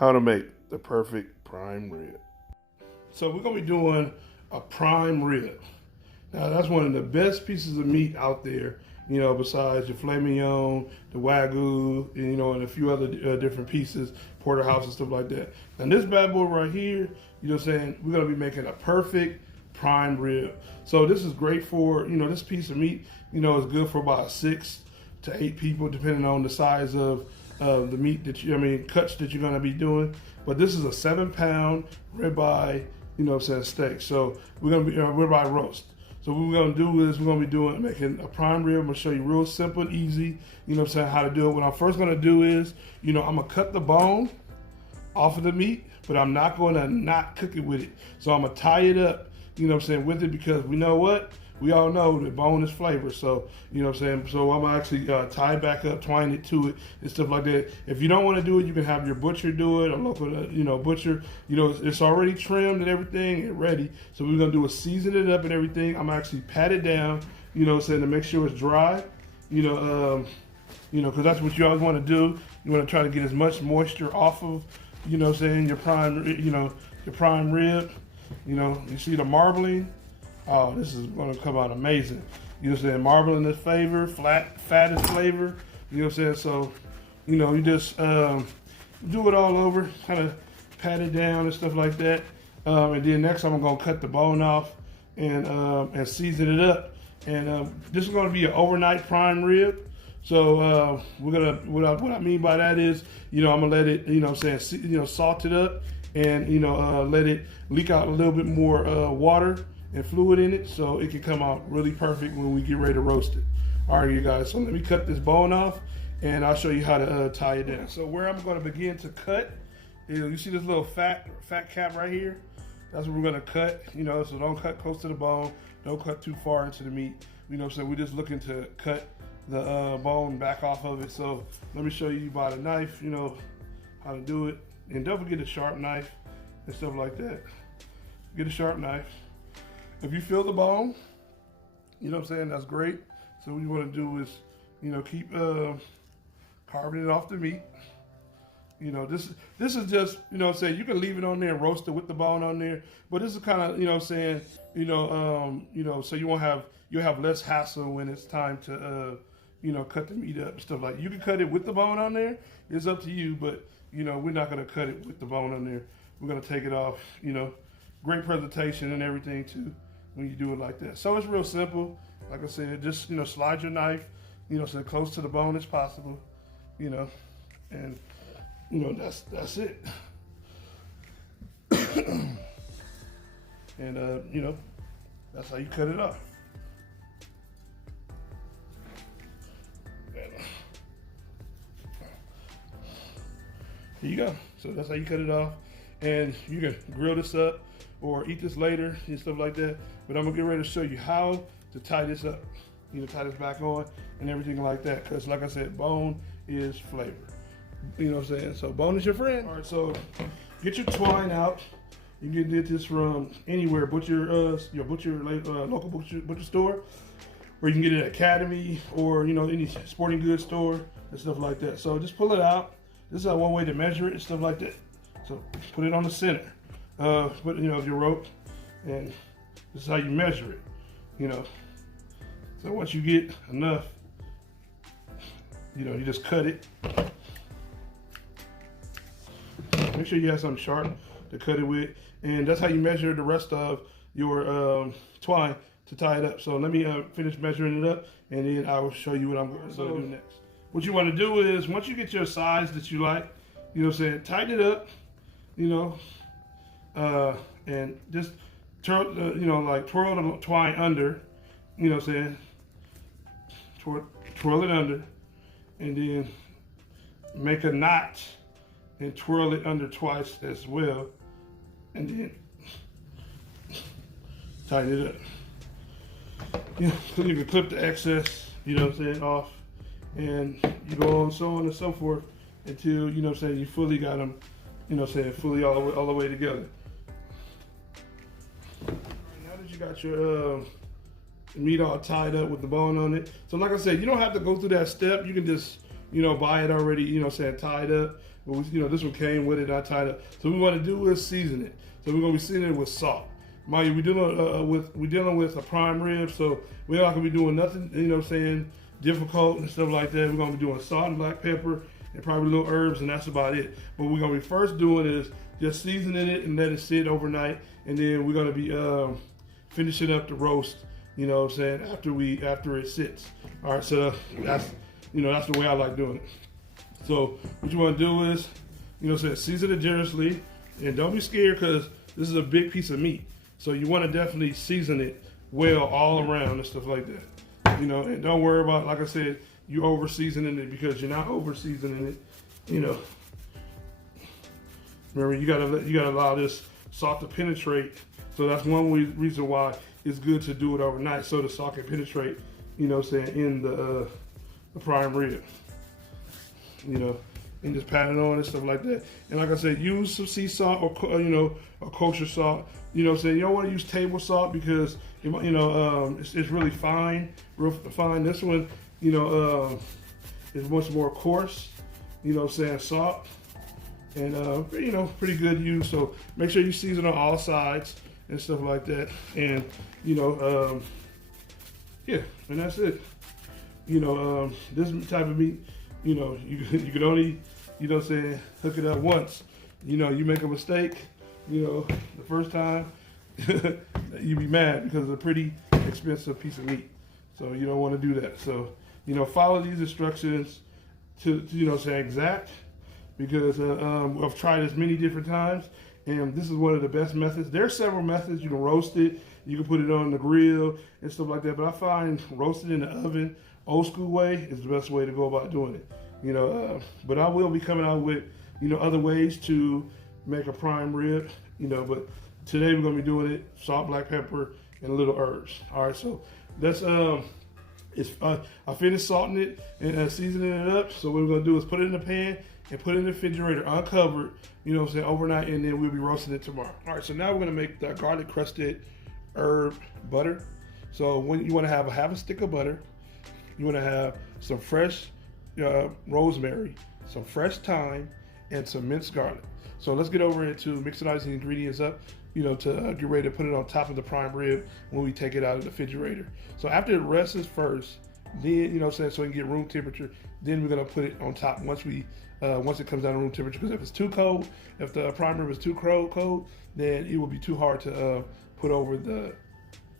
how to make the perfect prime rib. So we're gonna be doing a prime rib. Now that's one of the best pieces of meat out there, you know, besides your filet mignon, the wagyu, and, you know, and a few other different pieces, porterhouse and stuff like that. And this bad boy right here, you know what I'm saying, we're gonna be making a perfect prime rib. So this is great for, you know, this piece of meat, you know, is good for about 6 to 8 people, depending on the size of the meat that cuts that you're gonna be doing. But this is a 7-pound ribeye, you know what I'm saying, steak. So we're gonna be ribeye roast. So what we're gonna do is we're gonna be making a prime rib. I'm gonna show you real simple and easy, you know what I'm saying, how to do it. What I'm first gonna do is, you know, I'm gonna cut the bone off of the meat, but I'm not gonna not cook it with it. So I'm gonna tie it up, you know what I'm saying, with it, because we know what? We all know the bone is flavor. So, you know what I'm saying? So I'm actually tie it back up, twine it to it, and stuff like that. If you don't want to do it, you can have your butcher do it, a local, you know, butcher. You know, it's already trimmed and everything and ready. So we're going to do is season it up and everything. I'm actually pat it down, you know what I'm saying, to make sure it's dry. You know, because that's what you always want to do. You want to try to get as much moisture off of, you know what I'm saying, your prime rib. You know, you see the marbling. Oh, this is going to come out amazing. You know what I'm saying? Marbling is flavor, fat is flavor. You know what I'm saying? So, you know, you just do it all over, kind of pat it down and stuff like that. And then next I'm going to cut the bone off and season it up. And this is going to be an overnight prime rib. So we're gonna what I mean by that is, you know, I'm gonna let it, you know what I'm saying, you know, salt it up and, you know, let it leak out a little bit more water and fluid in it, so it can come out really perfect when we get ready to roast it. All right, you guys, so let me cut this bone off and I'll show you how to tie it down. So where I'm gonna begin to cut is, you see this little fat cap right here? That's what we're gonna cut, you know, so don't cut close to the bone, don't cut too far into the meat. You know what I'm saying? We're just looking to cut the bone back off of it. So let me show you by the knife, you know, how to do it. And don't forget a sharp knife and stuff like that. Get a sharp knife. If you feel the bone, you know what I'm saying, that's great. So what you want to do is, you know, keep carving it off the meat. You know, this is just, you know what I'm saying, you can leave it on there and roast it with the bone on there, but this is kind of, you know what I'm saying, you know, so you'll have less hassle when it's time to, you know, cut the meat up and stuff like that. You can cut it with the bone on there. It's up to you, but, you know, we're not going to cut it with the bone on there. We're going to take it off, you know. Great presentation and everything, too, when you do it like that. So it's real simple. Like I said, just, you know, slide your knife, you know, so close to the bone as possible, you know, and, you know, that's it. And, you know, that's how you cut it off. Here you go. So that's how you cut it off. And you can grill this up or eat this later and stuff like that. But I'm gonna get ready to show you how to tie this up. You know, tie this back on and everything like that. Because like I said, bone is flavor. You know what I'm saying? So bone is your friend. All right, so get your twine out. You can get this from anywhere, your local butcher store, or you can get it at Academy or, you know, any sporting goods store and stuff like that. So just pull it out. This is one way to measure it and stuff like that. So put it on the center, you know, of your rope, and this is how you measure it, you know. So once you get enough, you know, you just cut it. Make sure you have something sharp to cut it with, and that's how you measure the rest of your twine to tie it up. So let me finish measuring it up, and then I will show you what I'm going to do next. What you want to do is, once you get your size that you like, you know what I'm saying, tighten it up, you know, and just twirl, you know, like twirl the twine under, you know what I'm saying, twirl it under, and then make a knot and twirl it under twice as well, and then tighten it up. You know, so you can clip the excess, you know what I'm saying, off, and you go on so on and so forth until, you know what I'm saying, you fully got them, you know what I'm saying, fully all the way together. Now that you got your meat all tied up with the bone on it, so like I said, you don't have to go through that step. You can just, you know, buy it already, you know what I'm saying, tied up but this one came with it. I tied it. So what we want to do is season it. So we're gonna be seasoning it with salt. Mind you, we're dealing with a prime rib, so we're not gonna be doing nothing, difficult and stuff like that. We're gonna be doing salt and black pepper and probably little herbs, and that's about it. But what we're gonna be first doing is just seasoning it and let it sit overnight, and then we're gonna be finishing up the roast. After it sits. All right, so that's the way I like doing it. So what you want to do is, season it generously, and don't be scared because this is a big piece of meat. So you want to definitely season it well all around and stuff like that. And don't worry about, like I said, you over seasoning it, because you're not over seasoning it. Remember, you gotta allow this salt to penetrate. So that's one reason why it's good to do it overnight, so the salt can penetrate, in the prime rib. And just pat it on and stuff like that. And like I said, use some sea salt or kosher salt. You don't want to use table salt because it's really fine, real fine. This one, is much more coarse. Salt, and pretty good use. So make sure you season on all sides and stuff like that. And and that's it. This type of meat, you can only, hook it up once. You make a mistake, the first time, you be mad because it's a pretty expensive piece of meat. So you don't want to do that. So, follow these instructions to exact, because I've tried this many different times, and this is one of the best methods. There's several methods. You can roast it, you can put it on the grill and stuff like that, but I find roasted in the oven, old school way, is the best way to go about doing it. But I will be coming out with, other ways to make a prime rib, but today we're gonna be doing it salt, black pepper, and a little herbs. All right, so that's I finished salting it and seasoning it up. So what we're gonna do is put it in the pan and put it in the refrigerator uncovered, overnight, and then we'll be roasting it tomorrow. All right, so now we're gonna make the garlic-crusted herb butter. So when you wanna have half a stick of butter, you wanna have some fresh rosemary, some fresh thyme, and some minced garlic. So let's get over into mixing all these ingredients up, to get ready to put it on top of the prime rib when we take it out of the refrigerator. So after it rests first, then, so we can get room temperature, then we're gonna put it on top once it comes down to room temperature. Because if it's too cold, if the prime rib is too cold, then it will be too hard to put over the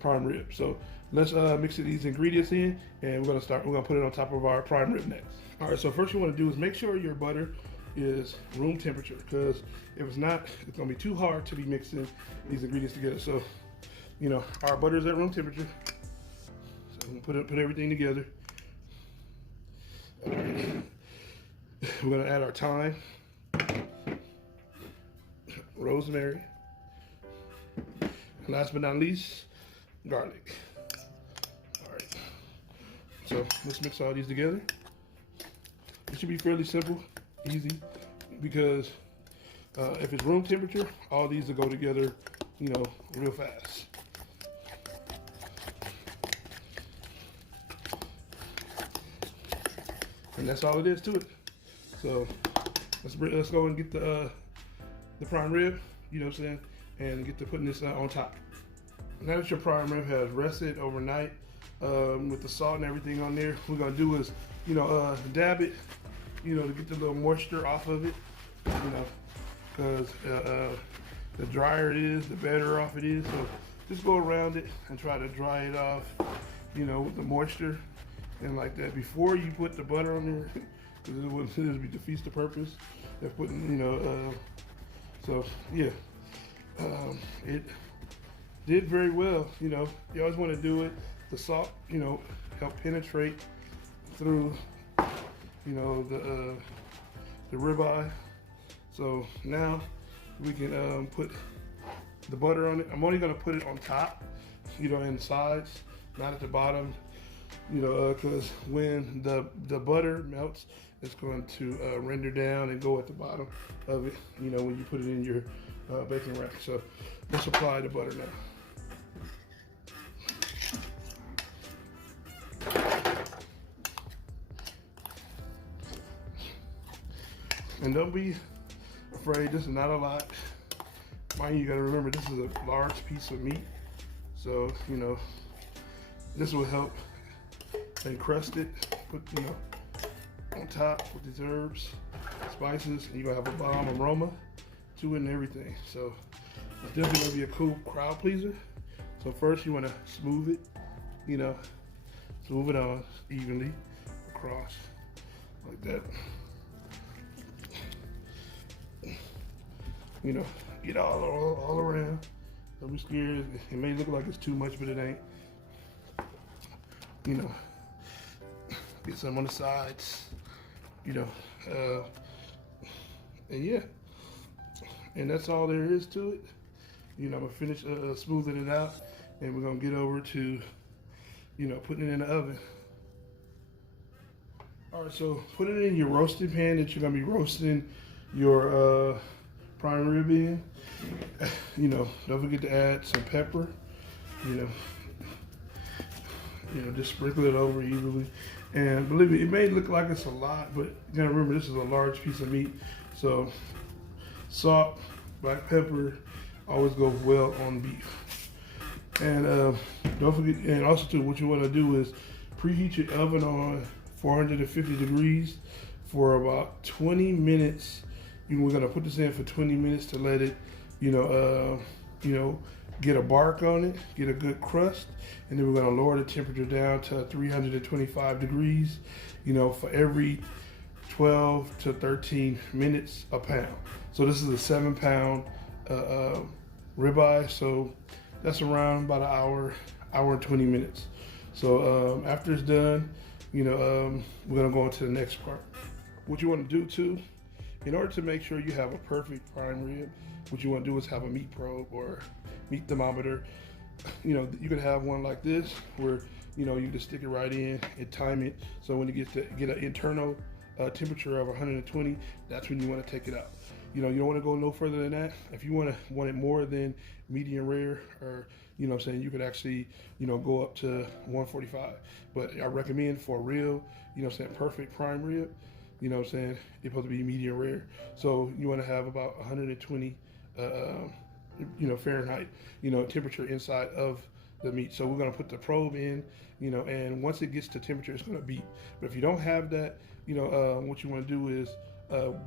prime rib. So let's mix these ingredients in, and we're gonna put it on top of our prime rib next. All right, so first you wanna do is make sure your butter is room temperature, because if it's not, it's gonna be too hard to be mixing these ingredients together. So, our butter is at room temperature. So I'm gonna put everything together. We're gonna add our thyme, rosemary, and last but not least, garlic. All right. So let's mix all these together. It should be fairly simple, easy, because if it's room temperature, all these will go together, real fast. And that's all it is to it. So let's go and get the prime rib, and get to putting this on top. Now that your prime rib has rested overnight with the salt and everything on there, what we're gonna do is, dab it, to get the little moisture off of it, because the drier it is, the better off it is. So just go around it and try to dry it off, with the moisture and like that before you put the butter on there, because it defeats the purpose of putting, so yeah, it did very well. You always want to do it. The salt, help penetrate through, the ribeye. So now we can put the butter on it. I'm only gonna put it on top, in the sides, not at the bottom, because when the butter melts, it's going to render down and go at the bottom of it, when you put it in your baking rack. So let's apply the butter now. And don't be afraid, this is not a lot. Mind you, gotta remember this is a large piece of meat. So, you know, this will help encrust it, put, you know, on top with these herbs, spices, and you're gonna have a bomb aroma to it and everything. So it's definitely gonna be a cool crowd pleaser. So first you wanna smooth it, you know, smooth it on evenly across like that. You know, get all around. Don't be scared. It may look like it's too much, but it ain't. You know, get some on the sides. You know, and yeah, and that's all there is to it. You know, I'm gonna finish smoothing it out, and we're gonna get over to, you know, putting it in the oven. All right, so put it in your roasting pan that you're gonna be roasting your prime rib in. You know, don't forget to add some pepper. You know, just sprinkle it over evenly. And believe me, it may look like it's a lot, but you gotta remember this is a large piece of meat. So salt, black pepper always goes well on beef. And don't forget, and also too, what you wanna do is preheat your oven on 450 degrees for about 20 minutes. We're gonna put this in for 20 minutes to let it, you know, get a bark on it, get a good crust, and then we're gonna lower the temperature down to 325 degrees, you know, for every 12 to 13 minutes a pound. So this is a 7-pound ribeye, so that's around about an hour and 20 minutes. So after it's done, you know, we're gonna go on to the next part. What you wanna do too, in order to make sure you have a perfect prime rib, what you want to do is have a meat probe or meat thermometer. You know, you could have one like this where, you know, you just stick it right in and time it. So when it gets to get an internal temperature of 120, that's when you want to take it out. You know, you don't want to go no further than that. If you want it more than medium rare, or, you know what I'm saying, you could actually, you know, go up to 145. But I recommend for a real, you know what I'm saying, perfect prime rib, you know what I'm saying, it's supposed to be medium rare. So you want to have about 120 you know, Fahrenheit, you know, temperature inside of the meat. So we're gonna put the probe in, you know, and once it gets to temperature, it's gonna beep. But if you don't have that, you know, what you wanna do is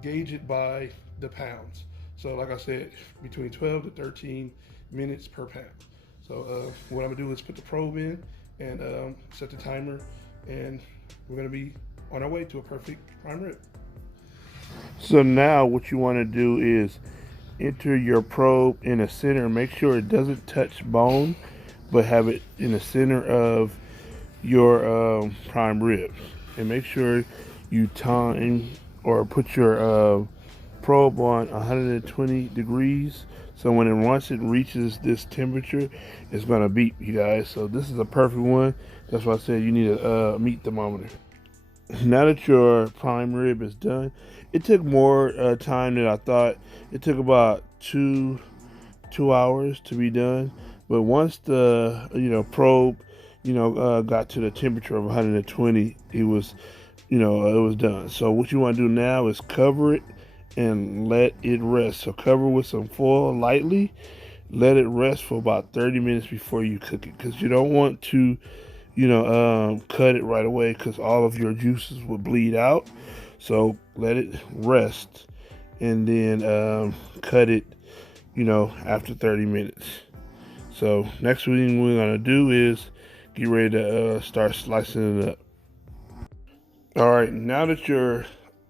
gauge it by the pounds. So like I said, between 12 to 13 minutes per pound. So what I'm gonna do is put the probe in and set the timer, and we're gonna be on our way to a perfect prime rib. So now what you wanna do is enter your probe in the center. Make sure it doesn't touch bone, but have it in the center of your prime rib. And make sure you time or put your probe on 120 degrees. So once it reaches this temperature, it's gonna beep, you guys. So this is a perfect one. That's why I said you need a meat thermometer. Now that your prime rib is done, it took more time than I thought. It took about two hours to be done. But once the probe got to the temperature of 120, it was done. So what you want to do now is cover it and let it rest. So cover with some foil lightly. Let it rest for about 30 minutes before you cook it, because you don't want to cut it right away, because all of your juices will bleed out. So let it rest and then cut it, after 30 minutes. So next thing we're gonna do is get ready to start slicing it up. All right, now that your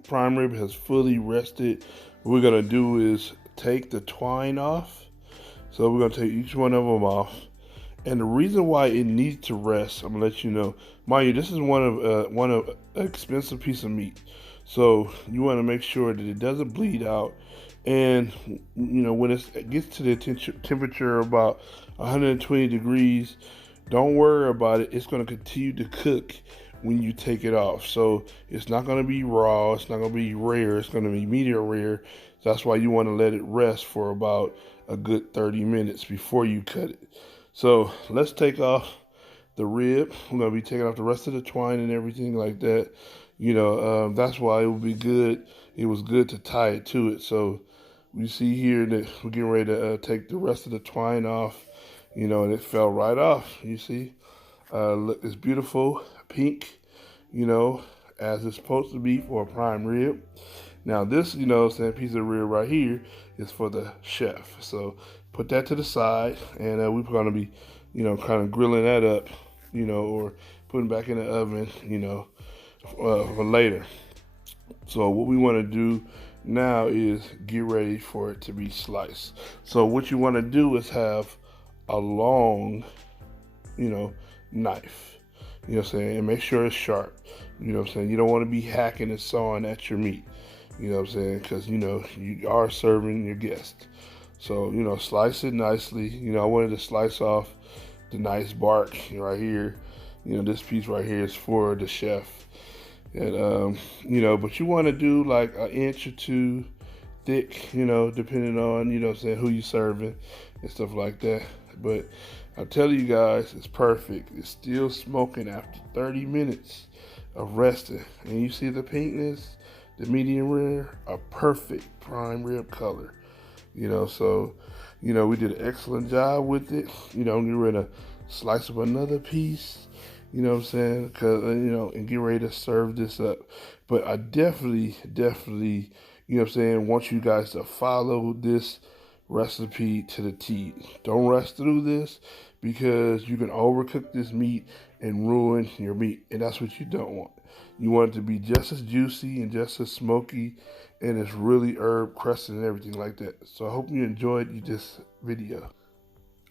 prime rib has fully rested, what we're gonna do is take the twine off. So we're gonna take each one of them off. And the reason why it needs to rest, I'm gonna let you know. Mind you, this is one of an expensive piece of meat, so you want to make sure that it doesn't bleed out. And when it gets to the temperature about 120 degrees, don't worry about it. It's gonna continue to cook when you take it off. So it's not gonna be raw. It's not gonna be rare. It's gonna be medium rare. So that's why you want to let it rest for about a good 30 minutes before you cut it. So let's take off the rib. I'm gonna be taking off the rest of the twine and everything like that. That's why it would be good. It was good to tie it to it. So we see here that we're getting ready to take the rest of the twine off, and it fell right off. You see, look, it's beautiful pink, as it's supposed to be for a prime rib. Now this, piece of rib right here is for the chef. So put that to the side, and we're going to be, kind of grilling that up, or putting back in the oven, for later. So what we want to do now is get ready for it to be sliced. So what you want to do is have a long, knife. And make sure it's sharp. You don't want to be hacking and sawing at your meat. Because, you are serving your guest. So, slice it nicely. I wanted to slice off the nice bark right here. This piece right here is for the chef. And, but you want to do like an inch or two thick, depending on, who you're serving and stuff like that. But I tell you guys, it's perfect. It's still smoking after 30 minutes of resting. And you see the pinkness, the medium rare, a perfect prime rib color. So, we did an excellent job with it. We're ready to slice up another piece, Cause, and get ready to serve this up. But I definitely, want you guys to follow this recipe to the T. Don't rush through this because you can overcook this meat and ruin your meat. And that's what you don't want. You want it to be just as juicy and just as smoky, and it's really herb crusted and everything like that. So I hope you enjoyed this video.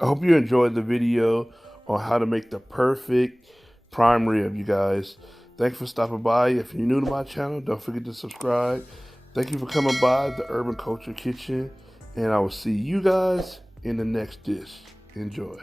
I hope you enjoyed the video on how to make the perfect prime rib, you guys. Thanks for stopping by. If you're new to my channel, don't forget to subscribe. Thank you for coming by the Urban Culture Kitchen, and I will see you guys in the next dish. Enjoy.